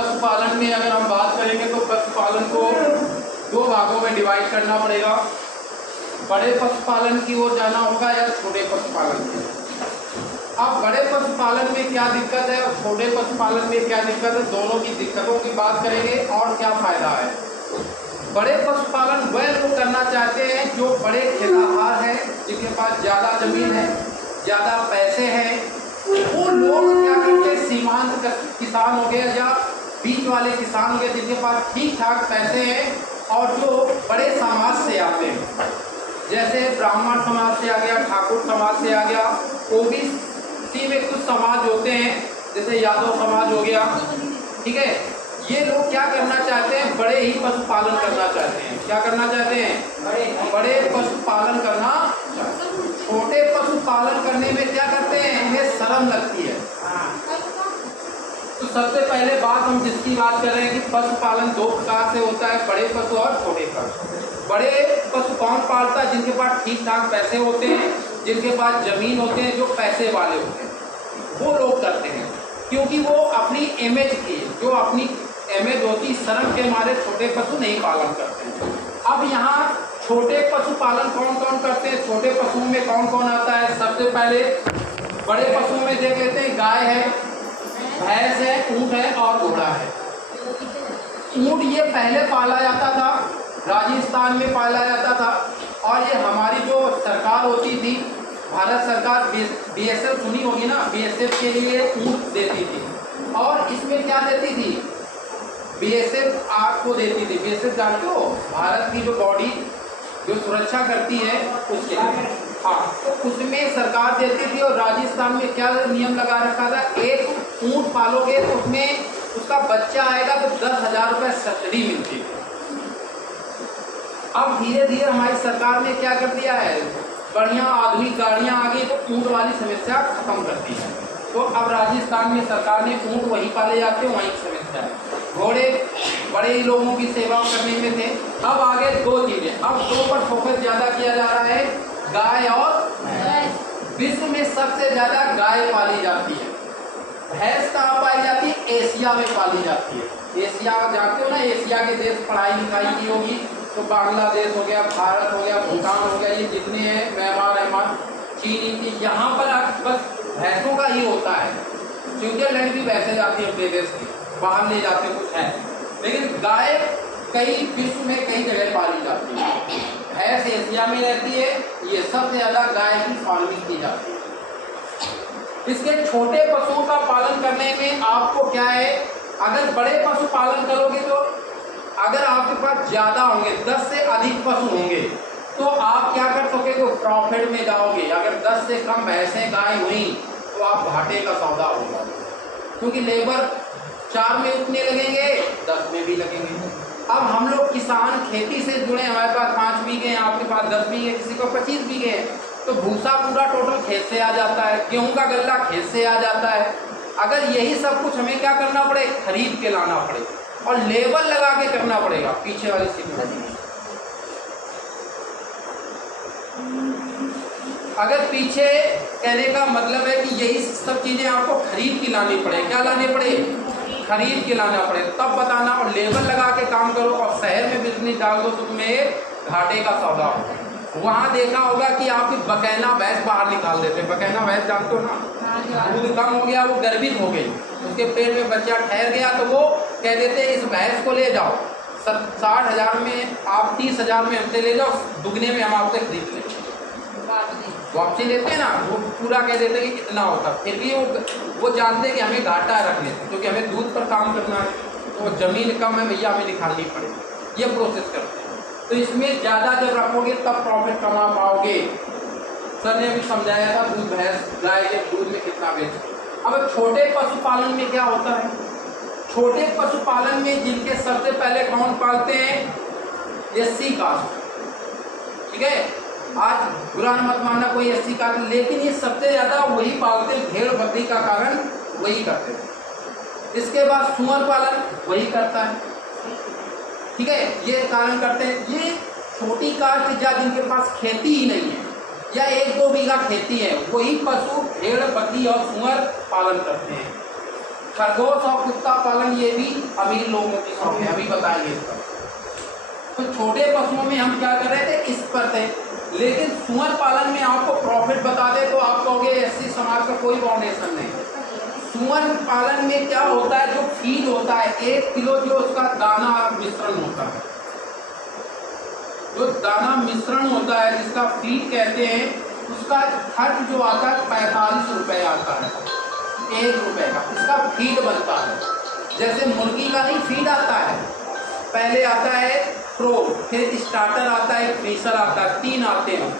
पशुपालन में अगर हम बात करेंगे तो पशुपालन को दो भागों में डिवाइड करना पड़ेगा। बड़े पशुपालन की ओर जाना होगा या छोटे पशुपालन की। अब बड़े पशुपालन में क्या दिक्कत है और छोटे पशुपालन में क्या दिक्कत है, दोनों की दिक्कतों की बात करेंगे और क्या फायदा है। बड़े पशुपालन वह लोग करना चाहते हैं जो बड़े खेतिहर हैं, जिनके पास ज़्यादा जमीन है, ज़्यादा पैसे हैं। वो लोग क्या करते हैं, सीमांत किसान हो गए या बीच वाले किसान हो गए, जिनके पास ठीक ठाक पैसे हैं और जो बड़े समाज से आते हैं, जैसे ब्राह्मण समाज से आ गया, ठाकुर समाज से आ गया, ओबीसी में कुछ समाज होते हैं जैसे यादव समाज हो गया, ठीक है। ये लोग क्या करना चाहते हैं, बड़े ही पशुपालन करना चाहते हैं। क्या करना चाहते हैं, बड़े पशुपालन करना चाहते हैं। छोटे पशुपालन करने में क्या करते हैं, इन्हें शर्म लगती है। तो सबसे पहले बात हम जिसकी बात कर रहे हैं कि पशुपालन दो प्रकार से होता है, बड़े पशु और छोटे पशु। बड़े पशु कौन पालता है, जिनके पास ठीक ठाक पैसे होते हैं, जिनके पास जमीन होते हैं, जो पैसे वाले होते हैं, वो लोग करते हैं। क्योंकि वो अपनी इमेज की, जो अपनी इमेज होती, शर्म के मारे छोटे पशु नहीं पालन करते हैं। अब यहाँ छोटे पशुपालन कौन कौन करते हैं, छोटे पशुओं में कौन कौन आता है। सबसे पहले बड़े पशुओं में देख लेते हैं, गाय है, भैंस है, ऊँट है और घोड़ा है। ऊँट ये पहले पाला जाता था, राजस्थान में पाला जाता था, और ये हमारी जो सरकार होती थी, भारत सरकार, बीएसएफ सुनी होगी ना, बीएसएफ के लिए ऊँट देती थी। और इसमें क्या देती थी, बीएसएफ आपको देती थी। बीएसएफ जानते हो, भारत की जो बॉडी जो सुरक्षा करती है उसके लिए, हाँ, तो उसमें सरकार देती थी। और राजस्थान में क्या नियम लगा रखा था, एक ऊँट पालोगे तो उसमें उसका बच्चा आएगा तो 10,000 रुपये सब्सिडी मिलती है। अब धीरे धीरे हमारी सरकार ने क्या कर दिया है, बढ़िया आधुनिक गाड़ियाँ आ गई तो ऊँट वाली समस्या खत्म कर दी है। तो अब राजस्थान में सरकार ने ऊँट वहीं पाले जाते हैं, वहीं समस्या है। घोड़े बड़े ही लोगों की सेवा करने में थे। अब आगे दो चीज़ें, अब दो पर फोकस ज़्यादा किया जा रहा है, गाय और भैंस। विश्व में सबसे ज़्यादा गाय पाली जाती है। भैंस कहाँ पाई जाती है, एशिया में पाली जाती है। एशिया जानते हो ना, एशिया के देश पढ़ाई लिखाई की होगी तो बांग्लादेश हो गया, भारत हो गया, भूटान हो गया, ये जितने हैं, म्यांमार, चीन, यहाँ पर बस भैंसों का ही होता है। स्विट्जरलैंड भी भैंसें जाती है अपने देश की, बाहर ले जाते कुछ है, लेकिन गाय कई विश्व में कई जगह पाली जाती है। भैंस एशिया में रहती है, ये सबसे ज़्यादा गाय की फार्मिंग की जाती है। इसके छोटे पशुओं का पालन करने में आपको क्या है, अगर बड़े पशु पालन करोगे तो अगर आपके पास ज़्यादा होंगे, 10 से अधिक पशु होंगे, तो आप क्या कर सकोगे, प्रॉफिट में जाओगे। अगर 10 से कम भैंसें गाय हुई तो आप घाटे का सौदा होगा, क्योंकि लेबर 4 में उतने लगेंगे, 10 में भी लगेंगे। अब हम लोग किसान खेती से जुड़े, हमारे पास 5 बीघे हैं, आपके पास 10 बीघे, किसी को 25 बीघे हैं, तो भूसा पूरा टोटल खेत से आ जाता है, गेहूं का गल्ला खेत से आ जाता है। अगर यही सब कुछ हमें क्या करना पड़े, खरीद के लाना पड़े और लेबर लगा के करना पड़ेगा। पीछे वाली सीट में अगर पीछे कहने का मतलब है कि यही सब चीज़ें आपको खरीद के लानी पड़े। क्या लाने पड़े, खरीद के लाना पड़े, तब बताना। और लेबर लगा के काम करो और शहर में बिजली डाल दो तो तुम्हें घाटे का सौदा होगा। वहाँ देखा होगा कि आपकी बकैना भैंस बाहर निकाल देते। बकैना भैंस जानते हो ना, दूध कम हो गया, वो गर्भित हो गई, उसके पेट में बच्चा ठहर गया, तो वो कह देते इस भैंस को ले जाओ, 60,000 में आप 30,000 में हमसे ले जाओ, दुगने में हम आपसे खरीद लेते। वापसी लेते हैं ना, वो पूरा कह देते हैं कि इतना होता, फिर भी वो जानते हैं कि हमें घाटा रख लेते, क्योंकि हमें दूध पर काम करना है, तो ज़मीन कम है भैया, हमें निकालनी पड़ेगी। ये प्रोसेस करते हैं। तो इसमें ज़्यादा जब रखोगे तब प्रॉफिट कमा पाओगे। सर ने भी समझाया था दूध भैंस गाय के दूध में कितना बेच। अब छोटे पशुपालन में क्या होता है, छोटे पशुपालन में जिनके सबसे पहले कौन पालते हैं, एससी कास्ट, ठीक है। आज बुरा मत मानना कोई एससी कास्ट, लेकिन ये सबसे ज़्यादा वही पालते हैं, भेड़ बकरी का कारण वही करते हैं। इसके बाद सुअर पालन वही करता है, ठीक है, ये कारण करते हैं। ये छोटी कास्ट या जिनके पास खेती ही नहीं है या 1-2 बीघा खेती है, वही पशु भेड़ बकरी और सुअर पालन करते हैं। खरगोश और कुत्ता पालन ये भी अमीर लोगों की शौक है, अभी बताएंगे इसका। तो छोटे पशुओं में हम क्या कर रहे थे, इस पर थे। लेकिन सुअर पालन में आपको प्रॉफिट बता दे तो आप कहोगे एससी समाज का कोई फाउंडेशन नहीं। सुअर पालन में क्या होता है, जो फीड होता है 1 किलो जो उसका दाना मिश्रण होता है, जो दाना मिश्रण होता है जिसका फीड कहते हैं, उसका खर्च जो आता है 45 रुपये आता है, 1 रुपये का इसका फीड बनता है। जैसे मुर्गी का नहीं फीड आता है, पहले आता है प्रो, फिर स्टार्टर आता है, फिनिशर आता है, 3 आते हैं।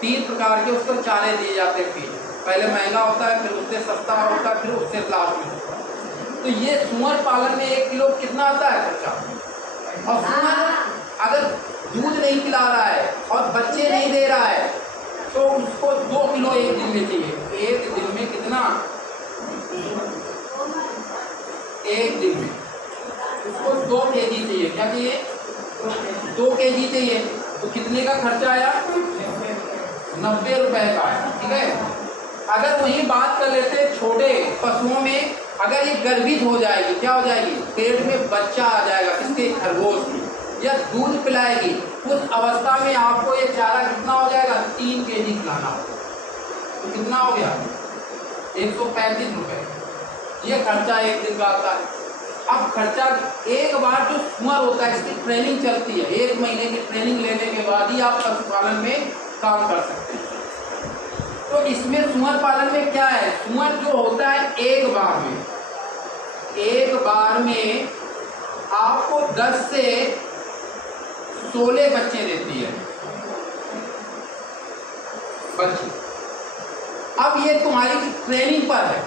3 प्रकार के उसको चारे दिए जाते हैं फीड। पहले महंगा होता है, फिर उससे सस्ता होता है, फिर उससे लास्ट में होता है। तो ये सुअर पालन में 1 किलो कितना आता है खर्चा। और सुअर अगर दूध नहीं पिला रहा है और बच्चे नहीं दे रहा है तो उसको 2 किलो 1 दिन में चाहिए। 1 दिन में कितना, 1 दिन में उसको 2 kg चाहिए। क्या चाहिए, 2 kg चाहिए। तो कितने का खर्चा आया, 90 रुपए का आया। ठीक है। अगर वही बात कर लेते छोटे पशुओं में, अगर ये गर्भित हो जाएगी, क्या हो जाएगी, पेट में बच्चा आ जाएगा इसके खरगोश में, या दूध पिलाएगी, उस अवस्था में आपको ये चारा कितना हो जाएगा, 3 kg खिलाना होगा। तो कितना हो गया, 135 रुपये। ये खर्चा 1 दिन का आता है। अब खर्चा एक बार जो सुअर होता है इसकी ट्रेनिंग चलती है, 1 महीने की ट्रेनिंग लेने के बाद ही आप पशुपालन में काम कर सकते हैं। तो इसमें सुअर पालन में क्या है, सुअर जो होता है एक बार में आपको 10 से 16 बच्चे देती है बच्चे। अब ये तुम्हारी ट्रेनिंग पर है।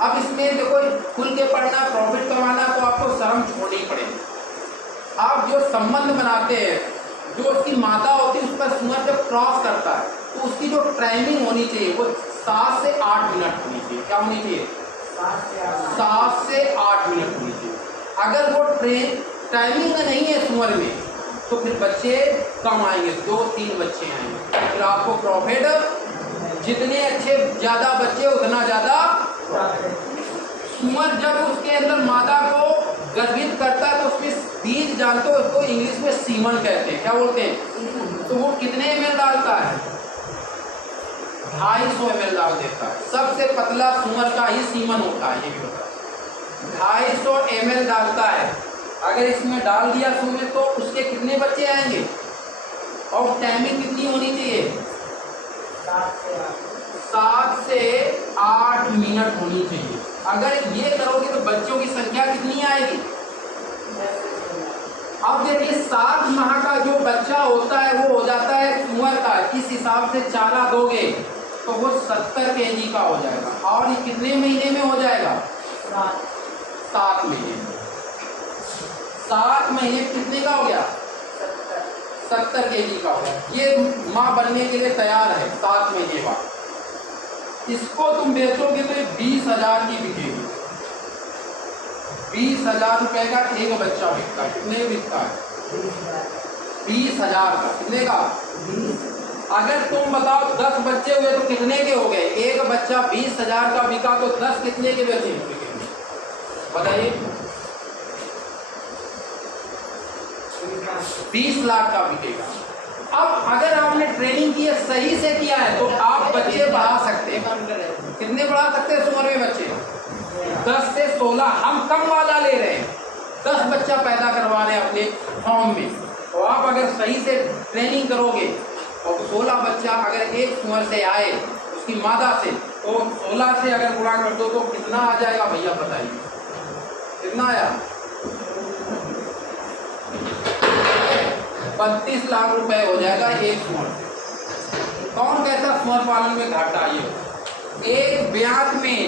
अब इसमें देखो खुल के पढ़ना, प्रॉफिट कमाना, तो आपको शर्म छोड़नी पड़ेगी। आप जो संबंध बनाते हैं, जो उसकी माता होती है उस पर सुअर जब क्रॉस करता है तो उसकी जो टाइमिंग होनी चाहिए वो 7 से 8 मिनट होनी चाहिए। क्या होनी चाहिए, 7 से 8 मिनट होनी चाहिए। अगर वो टाइमिंग नहीं है सुअर में तो फिर बच्चे कम आएंगे, 2-3 बच्चे आएंगे। फिर आपको प्रॉफिट, जितने अच्छे ज़्यादा बच्चे उतना ज़्यादा। सुअर जब उसके अंदर मादा को गर्भित करता है तो उसमें बीज जानते हो, उसको इंग्लिश में सीमन कहते हैं। क्या बोलते हैं, तो वो कितने ml डालता है, 250 ml डाल देता है। सबसे पतला सुअर का ही सीमन होता है, ये भी होता है, 250 ml डालता है। अगर इसमें डाल दिया सुअर तो उसके कितने बच्चे आएंगे, और टाइमिंग कितनी होनी चाहिए, 7 से 8 मिनट होनी चाहिए। अगर ये करोगे तो बच्चों की संख्या कितनी आएगी। अब देखिए 7 माह का जो बच्चा होता है वो हो जाता है सुअर का, इस हिसाब से चारा दोगे तो वो 70 kg का हो जाएगा। और ये कितने महीने में हो जाएगा, 7 महीने। 7 महीने कितने का हो गया, 70 kg का हो गया। ये माँ बनने के लिए तैयार है 7 महीने बाद। इसको तुम बेचोगे तो 20,000 की बिकेगी। 20,000 रुपए का एक बच्चा बिकता है। कितने बिकता है, 20,000 का। कितने का, अगर तुम बताओ 10 बच्चे हुए तो कितने के हो गए, एक बच्चा 20,000 का बिका तो 10 कितने के बचे बिकेंगे, बताइए। 20 लाख का बिकेगा। अब अगर आपने ट्रेनिंग की है, सही से किया है, तो आप बच्चे बढ़ा सकते हैं। कितने बढ़ा सकते हैं सुअर में बच्चे, 10 से 16। हम कम वाला ले रहे हैं, 10 बच्चा पैदा करवा रहे हैं अपने फॉर्म में। तो आप अगर सही से ट्रेनिंग करोगे और 16 बच्चा अगर एक सुअर से आए उसकी मादा से, तो 16 से अगर गुणा कर दो तो कितना आ जाएगा भैया, बताइए कितना आया, 32 लाख रुपए हो जाएगा एक सुअर से। कौन कहता सुअर पालन में घाटा, ये एक ब्यात में।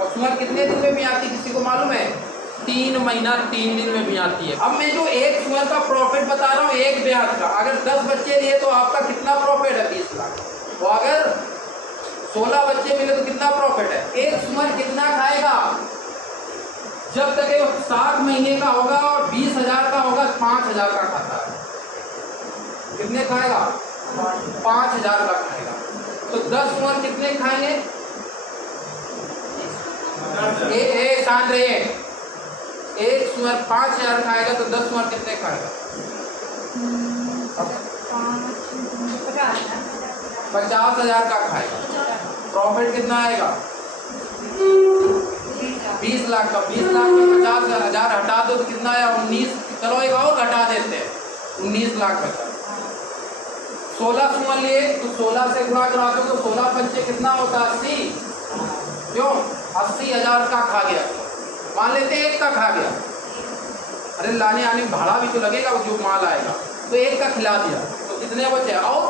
और सुअर कितने दिन में ब्याती किसी को मालूम है, 3 महीना 3 दिन में ब्याती है। अब मैं जो एक सुअर का प्रॉफिट बता रहा हूँ एक ब्यात का, अगर 10 बच्चे लिए तो आपका कितना प्रॉफिट है, 20 लाख। और अगर 16 बच्चे मिले तो कितना प्रॉफिट है। एक सुअर कितना खाएगा, जब तक ये 7 महीने का होगा और 20,000 का होगा, 5,000 का खाता है। कितने खाएगा, 5,000 का खाएगा। तो 10 सुअर कितने खाएंगे, शांत रहिए, एक सुअर 5,000 खाएगा तो 10 सुअर कितने खाएगा? 50,000 का खाएगा। प्रॉफिट कितना आएगा? 20 लाख का। 20 लाख में 50,000 हटा दो तो कितना आया? 19। चलो एक और घटा देते हैं, 19 लाख बचा। 16 सुअर लिए तो 16 से गुणा करा दो तो 16 पंचे कितना होता है? 80। क्यों? 80,000 का खा गया। मान लेते हैं एक का खा गया, अरे लाने आने में भाड़ा भी तो लगेगा, जो माल आएगा। तो एक का खिला दिया तो कितने बचे? और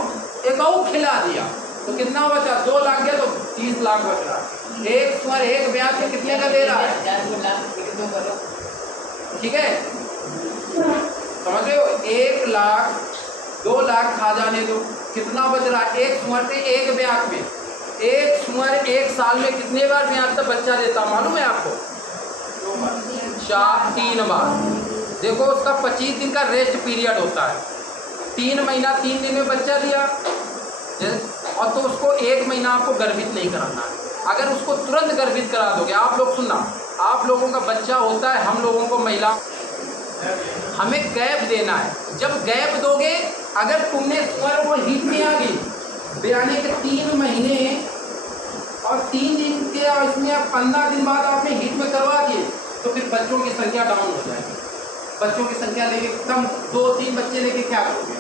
एक और खिला दिया तो कितना बचा? 2 लाख गया तो 30 लाख बच रहा है। एक सुअर एक ब्याज में कितने का दे रहा है? ठीक है, समझ रहे हो? 1 लाख 2 लाख खा जाने दो, कितना बच रहा है? एक सुअर से एक ब्याज में। एक सुअर एक साल में कितने बार ब्याज तक बच्चा देता मालूम है आपको? 3 बार। देखो उसका 25 दिन का रेस्ट पीरियड होता है। 3 महीना 3 दिन में बच्चा दिया, और तो उसको 1 महीना आपको गर्भित नहीं कराना है। अगर उसको तुरंत गर्भित करा दोगे, आप लोग सुनना, आप लोगों का बच्चा होता है, हम लोगों को महिला हमें गैप देना है। जब गैप दोगे, अगर तुमने सुअर वो हीट में आ गई ब्याने के 3 महीने और 3 दिन के, और इसमें 15 दिन बाद आपने हीट में करवा दिए तो फिर बच्चों की संख्या डाउन हो जाएगी। बच्चों की संख्या लेके कम, 2-3 बच्चे लेके क्या करोगे?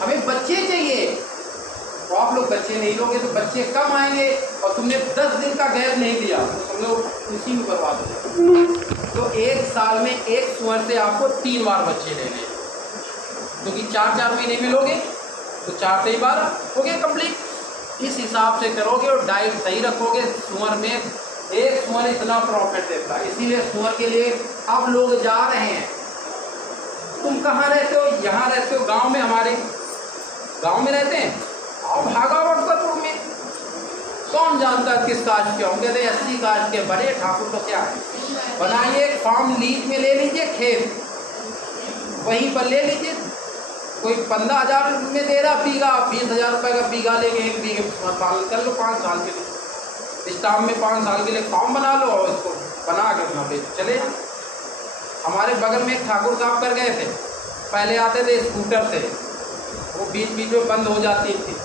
हमें बच्चे चाहिए, तो आप लोग बच्चे नहीं लोगे तो बच्चे कम आएंगे, और तुमने 10 दिन का गैप नहीं दिया तो हम लोग उसी में बर्बाद हो जाएंगे। तो 1 साल में एक सुअर से आपको 3 बार बच्चे लेने, क्योंकि 4-4 महीने में लोगे तो 4 से 12 हो गए कंप्लीट। इस हिसाब से करोगे और डाइट सही रखोगे। सुअर में एक सुअर इतना प्रॉफिट देता है, इसीलिए सुअर के लिए अब लोग जा रहे हैं। तुम कहाँ रहते हो? यहाँ रहते हो, गांव में, हमारे गांव में रहते हैं, और भागा वक्तपुर में कौन जानता है किस कास्ट के होंगे? कहते 80 कास्ट के बड़े ठाकुर तो क्या है, बनाइए एक फार्म लीज में ले लीजिए, खेत वहीं पर ले लीजिए। कोई 15,000 में दे रहा बीघा, 20,000 रुपये का बीघा लेके 1 बीघे पालन कर लो 5 साल के लिए। स्टाम में 5 साल के लिए फार्म बना लो और इसको बना के अपना बेच चले। हमारे बगल में एक ठाकुर साहब कर गए थे, पहले आते थे स्कूटर से, वो बीच बीच में बंद हो जाती थी,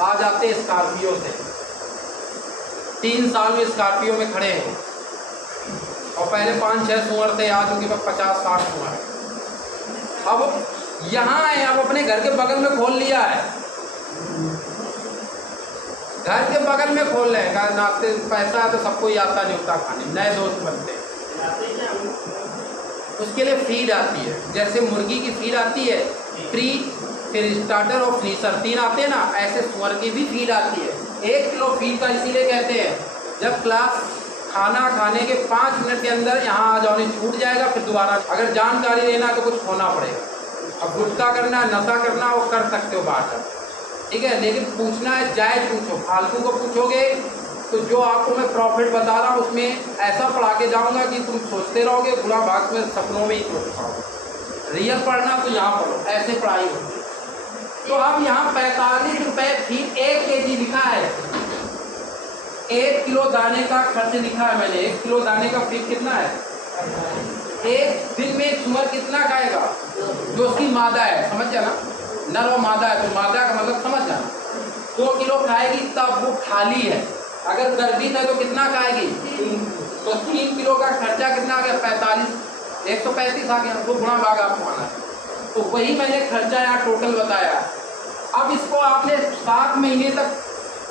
आ जाते स्कॉर्पियो से। 3 साल में स्कॉर्पियो में खड़े हैं, और पहले 5-6 सुअर थे, आज उनके पास 50-60 सुअर है। अब यहाँ आए, अब अपने घर के बगल में खोल लिया है, घर के बगल में खोल रहे हैं। नाश्ते पैसा है तो सबको ही आता नहीं होता खाने, नए दोस्त बनते हैं। उसके लिए फीड आती है, जैसे मुर्गी की फीड आती है प्री, फिर स्टार्टर और फिनिशर 3 आते हैं ना, ऐसे सुअर की भी फीड आती है। 1 किलो फीड का इसीलिए कहते हैं, जब क्लास खाना खाने के 5 मिनट के अंदर यहाँ आ जाओ, नहीं छूट जाएगा, फिर दोबारा अगर जानकारी लेना तो कुछ होना पड़ेगा। अब गुटखा करना, नशा करना, वो कर सकते हो बाहर, ठीक है, लेकिन पूछना है जायज़ पूछो। फालतू को पूछोगे तो जो आपको मैं प्रॉफिट बता रहा हूँ उसमें ऐसा पढ़ा के जाऊँगा कि तुम सोचते रहोगे, बुरा भाग में सपनों में ही सोच पाओगे। रियल पढ़ना तो यहाँ पढ़ो, ऐसे पढ़ाई होती है। तो अब यहाँ 45 रुपये फीड 1 kg लिखा है। 1 किलो दाने का खर्च लिखा है मैंने। 1 किलो दाने का फीड कितना है? एक दिन में सुअर कितना खाएगा? जो उसकी मादा है, समझ जाना, नर और मादा है, तो मादा का मतलब समझ जाना। 2 किलो खाएगी तब वो खाली है। अगर गर्भित है तो कितना खाएगी? तो 3 किलो का खर्चा कितना आ गया? 45, 135 आ गया। वो गुणा भाग आपको आना है, तो वही मैंने खर्चा यहाँ टोटल बताया। अब इसको आपने 7 महीने तक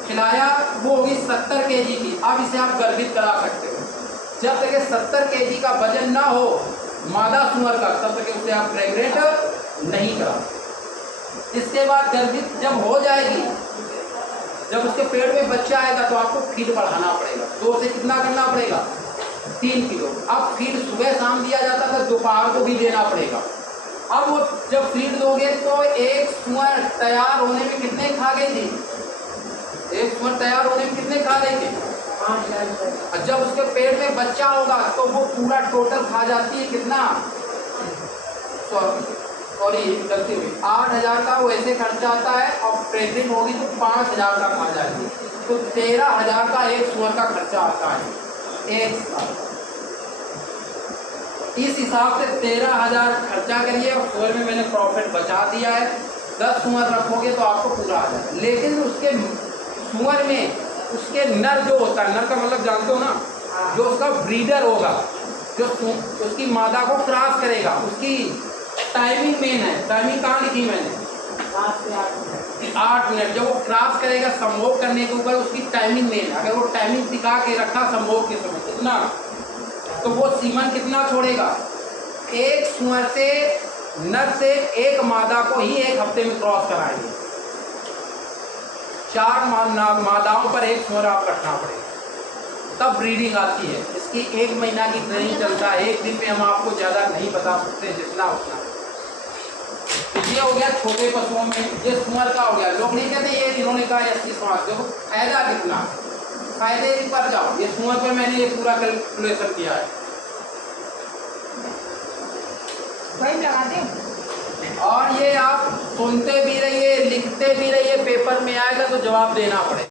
खिलाया, वो होगी 70 kg की। अब इसे आप गर्भित करा सकते हो। जब तक 70 kg का वजन ना हो मादा सुअर का, तब तक उसे आप प्रेग्नेंट नहीं करा। इसके बाद गर्भित जब हो जाएगी, जब उसके पेट में बच्चा आएगा तो आपको फीड बढ़ाना पड़ेगा। 2 से कितना करना पड़ेगा? 3 किलो। अब फीड सुबह शाम दिया जाता था, दोपहर को भी देना पड़ेगा। अब वो जब फीड दोगे तो एक सुअर तैयार होने में कितने खा गई थी? एक सुअर तैयार होने में कितने खा रही थी? 5,000। जब उसके पेट में बच्चा होगा तो वो पूरा टोटल खा जाती है कितना? सॉरी गलती हुई, 8,000 का वैसे खर्चा आता है, और प्रेग्नेंट होगी तो 5,000 का खा जाएगी। तो 13,000 का एक सुअर का खर्चा आता है 1 साल। इस हिसाब से 13,000 खर्चा करिए और सुअर में मैंने प्रॉफिट बचा दिया है। 10 सुअर रखोगे तो आपको पूरा आ जाएगा। लेकिन उसके सुअर में उसके नर जो होता है, नर का मतलब जानते हो ना, जो उसका ब्रीडर होगा, जो उसकी मादा को क्रॉस करेगा, उसकी टाइमिंग मेन है। टाइमिंग कहाँ लिखी मैंने? 7 से 8 मिनट। 8 मिनट। जब वो क्रॉस करेगा संभोग करने के ऊपर, उसकी टाइमिंग मेन है। अगर वो टाइमिंग दिखा के रखा संभोग के समय कितना, तो वो सीमन कितना छोड़ेगा? एक सुअर से, नर से एक मादा को ही 1 हफ्ते में क्रॉस कराएंगे। 4 मादाओं पर 1 सुअर आप रखना पड़ेगा, तब ब्रीडिंग आती है। इसकी 1 महीना की ट्रेनिंग चलता है। एक दिन में हम आपको ज़्यादा नहीं बता सकते, जितना उतना। तो ये हो गया छोटे पशुओं में। ये सुअर का हो गया। लोग नहीं कहते ये इन्होंने कहा 80 समाज, देखो फायदा कितना, फायदे पर जाओ। ये सुअर पे मैंने ये पूरा कैलकुलेशन किया है। वही लगा दें। और ये आप सुनते भी रहिए, लिखते भी रहिए, पेपर में आएगा तो जवाब देना पड़ेगा।